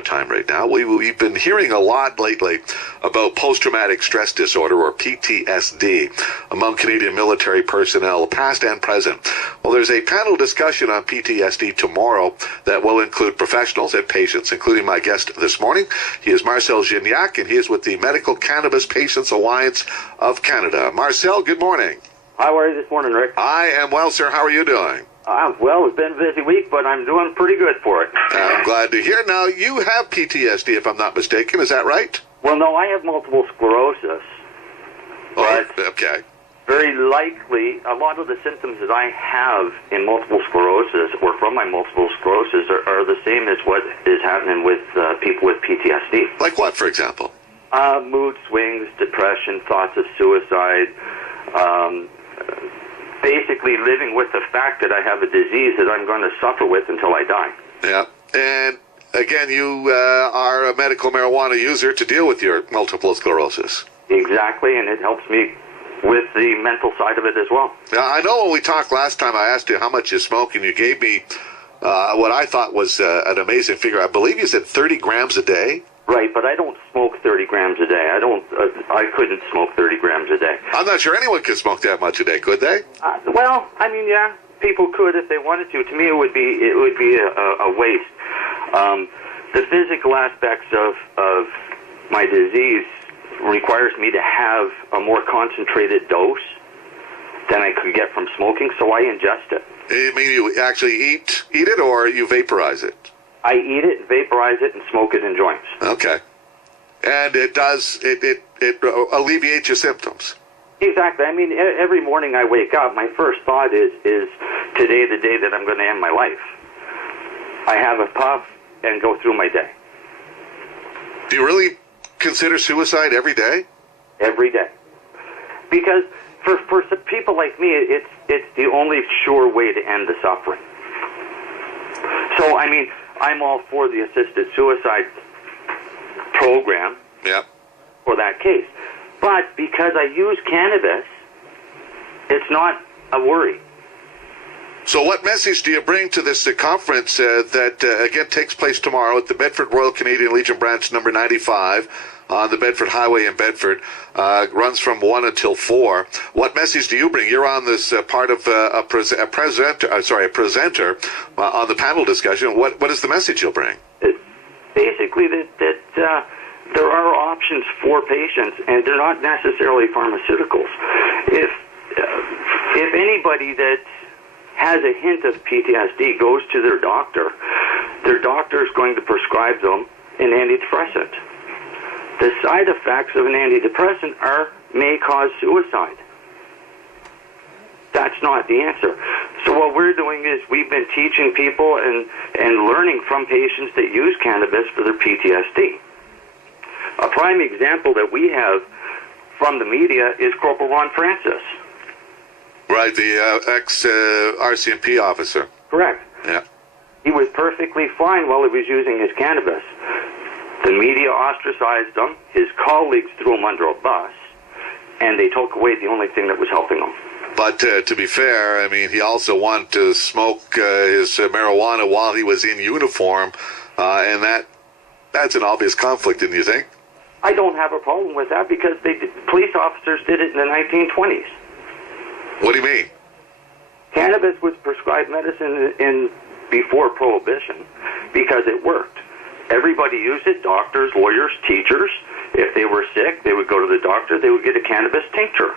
our time right now. We've been hearing a lot lately about post-traumatic stress disorder, or PTSD, among Canadian military personnel, past and present. Well, there's a panel discussion on PTSD tomorrow that will include professionals and patients, including my guest this morning. He is Marcel Gignac, and he is with the Medical Cannabis Patients Alliance of Canada. Marcel, good morning. How are you this morning, Rick? I am well, sir. How are you doing? Well, it's been a busy week, but I'm doing pretty good for it. I'm glad to hear. Now, you have PTSD, if I'm not mistaken. Is that right? Well, no, I have multiple sclerosis. Oh, okay. Very likely, a lot of the symptoms that I have in multiple sclerosis, or from my multiple sclerosis, are the same as what is happening with people with PTSD. Like what, for example? Mood swings, depression, thoughts of suicide, basically living with the fact that I have a disease that I'm going to suffer with until I die. Yeah. And again, you are a medical marijuana user to deal with your multiple sclerosis. Exactly, and it helps me with the mental side of it as well. Now, I know when we talked last time, I asked you how much you smoke, and you gave me what I thought was an amazing figure. I believe you said 30 grams a day. Right, but I don't smoke 30 grams a day. I couldn't smoke 30 grams a day. I'm not sure anyone could smoke that much a day, could they? Well, I mean, yeah, people could if they wanted to. To me, it would be a waste. The physical aspects of my disease requires me to have a more concentrated dose than I could get from smoking, so I ingest it. You mean you actually eat it, or you vaporize it? I eat it, vaporize it, and smoke it in joints. Okay. And it alleviates your symptoms. Exactly. I mean, every morning I wake up, my first thought is today the day that I'm going to end my life? I have a puff and go through my day. Do you really consider suicide every day? Every day. Because for some people like me, it's the only sure way to end the suffering. So, I mean, I'm all for the assisted suicide program for that case. But because I use cannabis, it's not a worry. So what message do you bring to this conference that, again, takes place tomorrow at the Bedford Royal Canadian Legion Branch number 95 on the Bedford Highway in Bedford, runs from 1 until 4. What message do you bring? You're on this part of a presenter on the panel discussion. What is the message you'll bring? Basically, that there are options for patients, and they're not necessarily pharmaceuticals. If anybody that has a hint of PTSD goes to their doctor is going to prescribe them an antidepressant. The side effects of an antidepressant may cause suicide. That's not the answer. So what we're doing is we've been teaching people and learning from patients that use cannabis for their PTSD. A prime example that we have from the media is Corporal Ron Francis. Right, the ex-RCMP officer. Correct. Yeah. He was perfectly fine while he was using his cannabis. The media ostracized him, his colleagues threw him under a bus, and they took away the only thing that was helping him. But to be fair, I mean, he also wanted to smoke his marijuana while he was in uniform, and that's an obvious conflict, didn't you think? I don't have a problem with that because police officers did it in the 1920s. What do you mean? Cannabis was prescribed medicine before Prohibition because it worked. Everybody used it, doctors, lawyers, teachers. If they were sick, they would go to the doctor, they would get a cannabis tincture.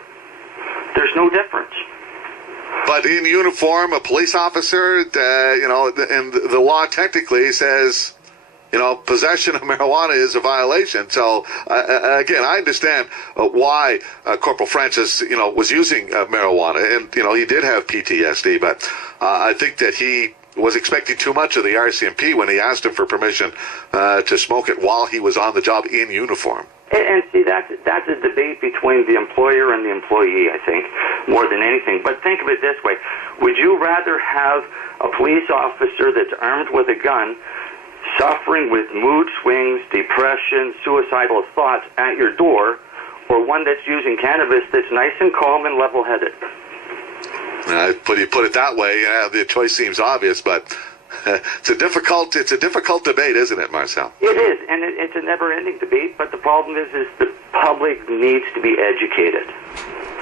There's no difference. But in uniform, a police officer, and the law technically says, possession of marijuana is a violation. So, again, I understand why Corporal Francis, was using marijuana. And, he did have PTSD, but I think that he was expecting too much of the RCMP when he asked him for permission to smoke it while he was on the job in uniform. And see, that's a debate between the employer and the employee, I think, more than anything. But think of it this way. Would you rather have a police officer that's armed with a gun suffering with mood swings, depression, suicidal thoughts at your door, or one that's using cannabis that's nice and calm and level-headed? But you put it that way, the choice seems obvious, but It's a difficult debate, isn't it, Marcel? It is, and it's a never-ending debate. But the problem is the public needs to be educated.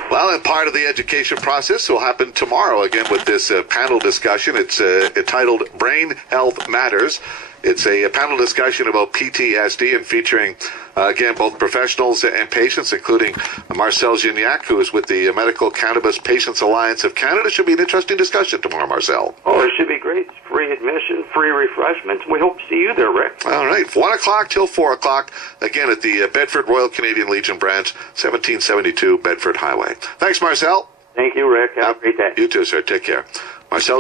Well, and part of the education process will happen tomorrow again with this panel discussion. It's entitled "Brain Health Matters." It's a panel discussion about PTSD and featuring, again, both professionals and patients, including Marcel Gignac, who is with the Medical Cannabis Patients Alliance of Canada. Should be an interesting discussion tomorrow, Marcel. Oh, it should be great. It's free admission, free refreshments. We hope to see you there, Rick. All right, 1 o'clock till 4 o'clock, again at the Bedford Royal Canadian Legion branch, 1772 Bedford Highway. Thanks, Marcel. Thank you, Rick. Have a great day. You too, sir. Take care. Marcel.